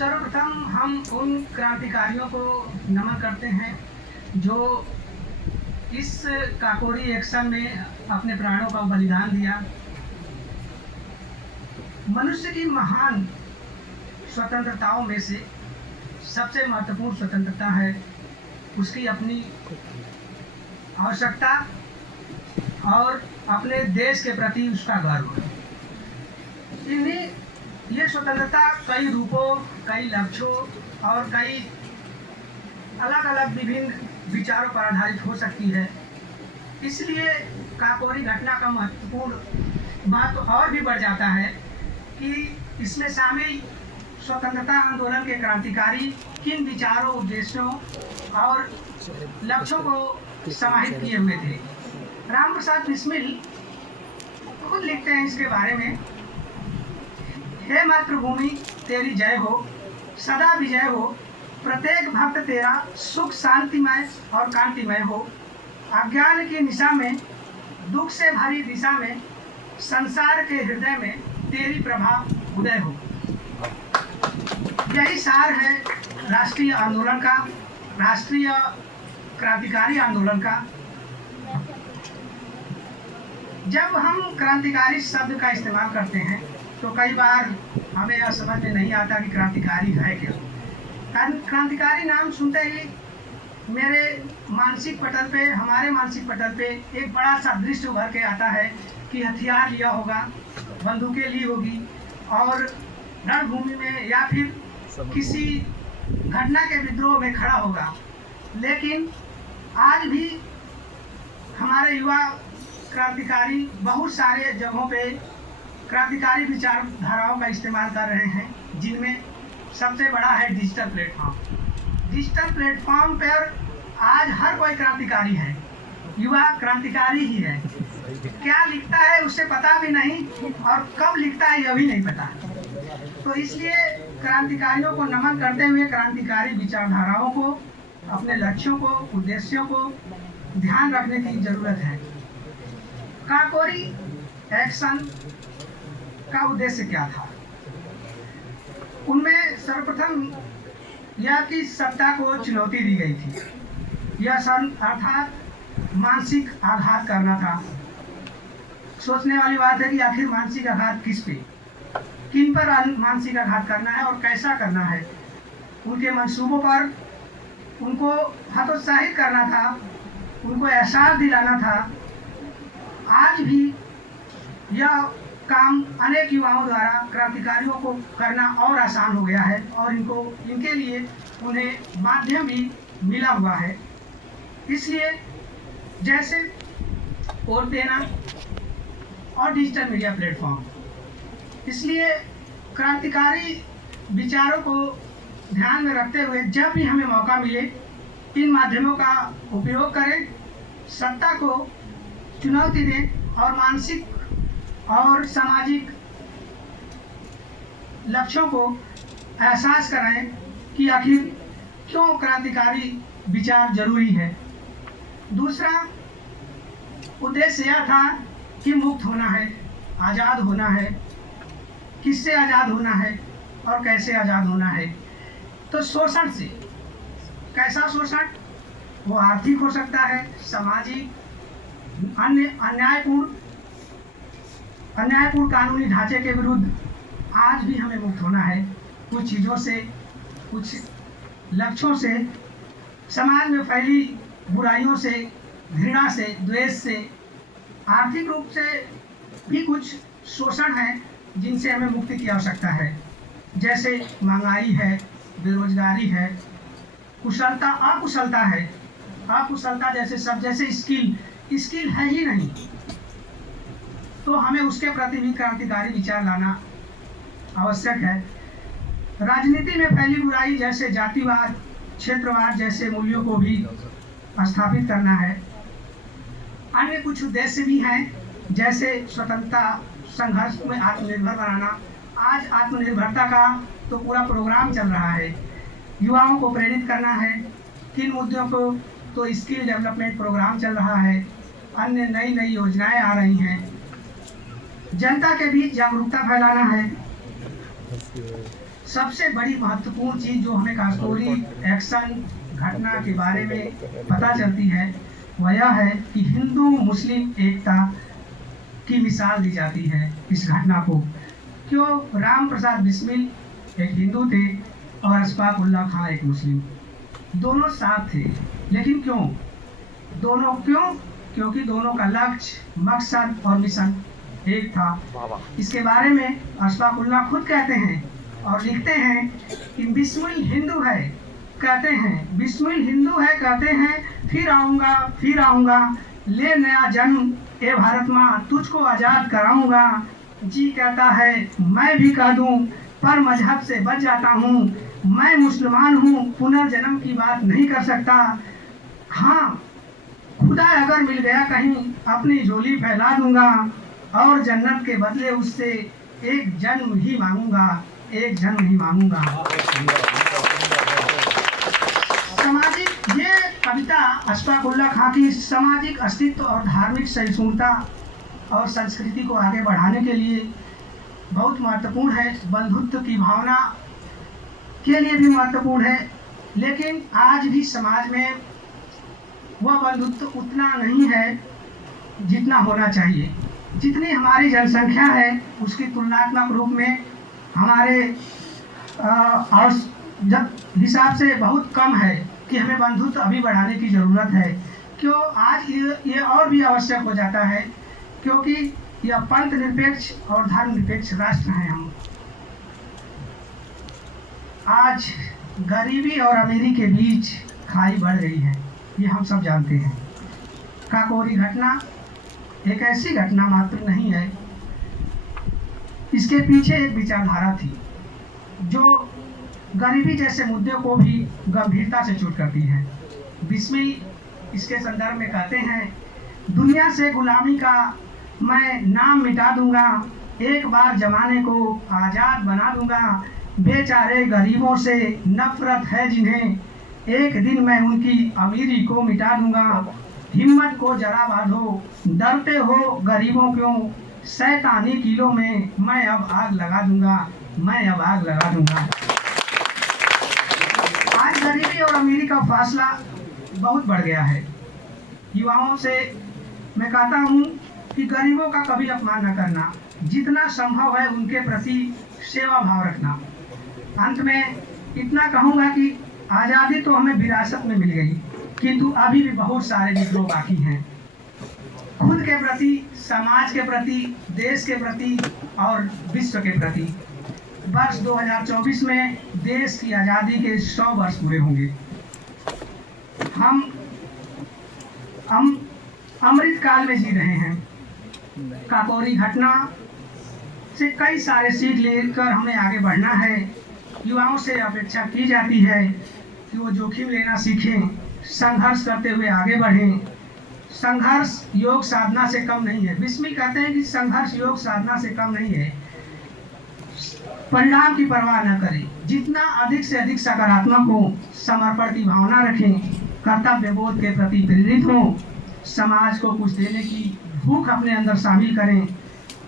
सर्वप्रथम हम उन क्रांतिकारियों को नमन करते हैं जो इस काकोरी एक्शन में अपने प्राणों का बलिदान दिया। मनुष्य की महान स्वतंत्रताओं में से सबसे महत्वपूर्ण स्वतंत्रता है उसकी अपनी आवश्यकता और अपने देश के प्रति उसका गर्व। इन्हीं ये स्वतंत्रता कई रूपों, कई लक्ष्यों और कई अलग अलग विभिन्न विचारों पर आधारित हो सकती है। इसलिए काकोरी घटना का महत्वपूर्ण बात और भी बढ़ जाता है कि इसमें शामिल स्वतंत्रता आंदोलन के क्रांतिकारी किन विचारों, उद्देश्यों और लक्ष्यों को समाहित किए हुए थे। राम प्रसाद बिस्मिल खुद लिखते हैं इसके बारे में, हे मातृभूमि तेरी जय हो, सदा विजय हो, प्रत्येक भक्त तेरा सुख शांतिमय और कांतिमय हो। अज्ञान की निशा में, दुख से भरी दिशा में, संसार के हृदय में तेरी प्रभा उदय हो। यही सार है राष्ट्रीय आंदोलन का, राष्ट्रीय क्रांतिकारी आंदोलन का। जब हम क्रांतिकारी शब्द का इस्तेमाल करते हैं तो कई बार हमें यह समझ में नहीं आता कि क्रांतिकारी है क्या। क्रांतिकारी नाम सुनते ही मेरे मानसिक पटल पे, हमारे मानसिक पटल पे एक बड़ा सा दृश्य उभर के आता है कि हथियार लिया होगा, बंदूकें ली होगी और रणभूमि में या फिर किसी घटना के विद्रोह में खड़ा होगा। लेकिन आज भी हमारे युवा क्रांतिकारी बहुत सारे जगहों पे क्रांतिकारी विचारधाराओं का इस्तेमाल कर रहे हैं, जिनमें सबसे बड़ा है डिजिटल प्लेटफॉर्म। डिजिटल प्लेटफॉर्म पर आज हर कोई क्रांतिकारी है, युवा क्रांतिकारी ही है। क्या लिखता है उससे पता भी नहीं और कब लिखता है यह भी नहीं पता। तो इसलिए क्रांतिकारियों को नमन करते हुए क्रांतिकारी विचारधाराओं को, अपने लक्ष्यों को, उद्देश्यों को ध्यान रखने की जरूरत है। काकोरी एक्शन का उद्देश्य क्या था? उनमें सर्वप्रथम यह कि सत्ता को चुनौती दी गई थी। यह अर्थात मानसिक आघात करना था। सोचने वाली बात है कि आखिर मानसिक आघात किस पे, किन पर मानसिक आघात करना है और कैसा करना है। उनके मंसूबों पर उनको हतोत्साहित करना था, उनको एहसास दिलाना था। आज भी यह काम अनेक युवाओं द्वारा क्रांतिकारियों को करना और आसान हो गया है और इनके लिए उन्हें माध्यम भी मिला हुआ है। इसलिए जैसे वोट देना और डिजिटल मीडिया प्लेटफॉर्म, इसलिए क्रांतिकारी विचारों को ध्यान में रखते हुए जब भी हमें मौका मिले इन माध्यमों का उपयोग करें, सत्ता को चुनौती दें और मानसिक और सामाजिक लक्ष्यों को एहसास कराएं कि आखिर क्यों क्रांतिकारी विचार जरूरी है। दूसरा उद्देश्य यह था कि मुक्त होना है, आज़ाद होना है। किससे आज़ाद होना है और कैसे आज़ाद होना है? तो शोषण से। कैसा शोषण? वो आर्थिक हो सकता है, सामाजिक, अन्य अन्यायपूर्ण कानूनी ढांचे के विरुद्ध आज भी हमें मुक्त होना है। कुछ चीज़ों से, कुछ लक्ष्यों से, समाज में फैली बुराइयों से, घृणा से, द्वेष से, आर्थिक रूप से भी कुछ शोषण है जिनसे हमें मुक्ति की आवश्यकता है। जैसे महंगाई है, बेरोजगारी है, कुशलता, अकुशलता है। अकुशलता जैसे सब, जैसे स्किल है ही नहीं, तो हमें उसके प्रति भी क्रांतिकारी विचार लाना आवश्यक है। राजनीति में फैली बुराई जैसे जातिवाद, क्षेत्रवाद जैसे मूल्यों को भी स्थापित करना है। अन्य कुछ उद्देश्य भी हैं, जैसे स्वतंत्रता संघर्ष में आत्मनिर्भर बनाना। आज आत्मनिर्भरता का तो पूरा प्रोग्राम चल रहा है, युवाओं को प्रेरित करना है। किन मुद्दों को? तो स्किल डेवलपमेंट प्रोग्राम चल रहा है, अन्य नई नई योजनाएं आ रही हैं। जनता के बीच जागरूकता फैलाना है। सबसे बड़ी महत्वपूर्ण चीज जो हमें काकोरी एक्शन घटना के बारे में पता चलती है वह यह है कि हिंदू मुस्लिम एकता की मिसाल दी जाती है इस घटना को। क्यों? राम प्रसाद बिस्मिल एक हिंदू थे और अशफाक उल्लाह खां एक मुस्लिम, दोनों साथ थे। लेकिन क्यों? क्योंकि दोनों का लक्ष्य, मकसद और मिशन एक था। इसके बारे में अशफाक उल्लाह खुद कहते हैं और लिखते हैं कि बिस्मिल हिंदू है, कहते हैं बिस्मिल हिंदू है, कहते हैं फिर आऊँगा ले नया जन्म, ए भारत माँ तुझको आज़ाद कराऊंगा। जी कहता है मैं भी कह दूं पर मजहब से बच जाता हूँ, मैं मुसलमान हूँ, पुनर्जन्म की बात नहीं कर सकता। हाँ, खुदा अगर मिल गया कहीं अपनी झोली फैला दूंगा और जन्नत के बदले उससे एक जन्म ही मांगूंगा। सामाजिक, ये कविता अशफाक उल्लाह खां की सामाजिक अस्तित्व और धार्मिक सहिष्णुता और संस्कृति को आगे बढ़ाने के लिए बहुत महत्वपूर्ण है, बंधुत्व की भावना के लिए भी महत्वपूर्ण है। लेकिन आज भी समाज में वह बंधुत्व उतना नहीं है जितना होना चाहिए। जितनी हमारी जनसंख्या है उसकी तुलनात्मक रूप में हमारे हिसाब से बहुत कम है कि हमें बंधुत्व अभी बढ़ाने की ज़रूरत है। क्यों? आज ये और भी आवश्यक हो जाता है क्योंकि यह पंथ निरपेक्ष और धर्म निरपेक्ष राष्ट्र हैं हम। आज गरीबी और अमीरी के बीच खाई बढ़ गई है, ये हम सब जानते हैं। काकोरी घटना एक ऐसी घटना मात्र नहीं है, इसके पीछे एक विचारधारा थी जो गरीबी जैसे मुद्दे को भी गंभीरता से चोट करती है। बिस्मिल इसके संदर्भ में कहते हैं, दुनिया से गुलामी का मैं नाम मिटा दूंगा, एक बार जमाने को आज़ाद बना दूंगा। बेचारे गरीबों से नफरत है जिन्हें, एक दिन मैं उनकी अमीरी को मिटा दूंगा। हिम्मत को जरा बांधो, डरते हो गरीबों क्यों, शैतानी किलो में मैं अब आग लगा दूंगा। आज गरीबी और अमीरी का फासला बहुत बढ़ गया है। युवाओं से मैं कहता हूँ कि गरीबों का कभी अपमान न करना, जितना संभव है उनके प्रति सेवा भाव रखना। अंत में इतना कहूँगा कि आज़ादी तो हमें विरासत में मिल गई, किंतु अभी भी बहुत सारे विद्रोह बाकी हैं, खुद के प्रति, समाज के प्रति, देश के प्रति और विश्व के प्रति। वर्ष 2024 में देश की आज़ादी के 100 वर्ष पूरे होंगे। हम अमृत काल में जी रहे हैं। काकोरी घटना से कई सारे सीख लेकर हमें आगे बढ़ना है। युवाओं से अपेक्षा की जाती है कि वो जोखिम लेना सीखें, संघर्ष करते हुए आगे बढ़ें। संघर्ष योग साधना से कम नहीं है। बिस्मिल कहते हैं कि संघर्ष योग साधना से कम नहीं है। परिणाम की परवाह न करें, जितना अधिक से अधिक सकारात्मक हो, समर्पण की भावना रखें, कर्तव्य बोध के प्रति प्रेरित हों, समाज को कुछ देने की भूख अपने अंदर शामिल करें,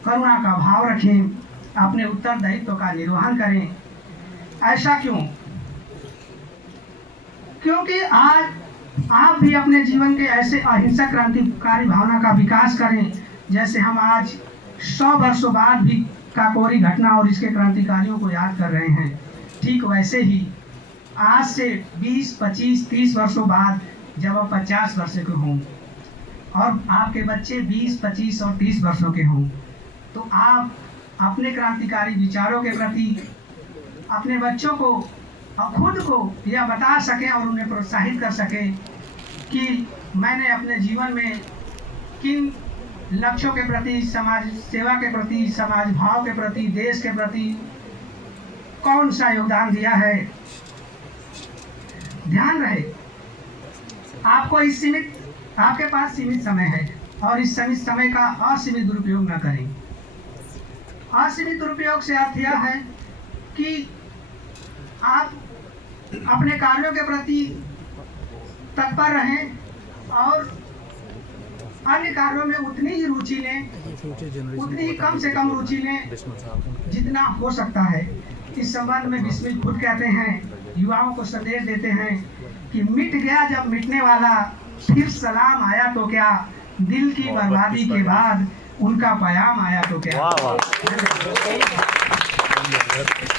करुणा का भाव रखें, अपने उत्तरदायित्व का निर्वहन करें। ऐसा क्यों? क्योंकि आज आप भी अपने जीवन के ऐसे अहिंसक क्रांतिकारी भावना का विकास करें जैसे हम आज 100 वर्षों बाद भी काकोरी घटना और इसके क्रांतिकारियों को याद कर रहे हैं। ठीक वैसे ही आज से 20, 25, 30 वर्षों बाद जब आप 50 वर्ष के हों और आपके बच्चे 20, 25 और 30 वर्षों के हों, तो आप अपने क्रांतिकारी विचारों के प्रति अपने बच्चों को और खुद को यह बता सकें और उन्हें प्रोत्साहित कर सकें कि मैंने अपने जीवन में किन लक्ष्यों के प्रति, समाज सेवा के प्रति, समाज भाव के प्रति, देश के प्रति कौन सा योगदान दिया है। ध्यान रहे आपके पास सीमित समय है और इस सीमित समय का असीमित दुरुपयोग न करें। असीमित दुरुपयोग से अर्थ यह है कि आप अपने कार्यों के प्रति तत्पर रहें और अन्य कार्यों में उतनी ही रुचि लें, उतनी ही कम से कम रुचि लें जितना हो सकता है। इस संबंध में बिस्मिल खुद कहते हैं, युवाओं को संदेश देते हैं कि मिट गया जब मिटने वाला, फिर सलाम आया तो क्या, दिल की बर्बादी के बाद उनका पैगाम आया तो क्या।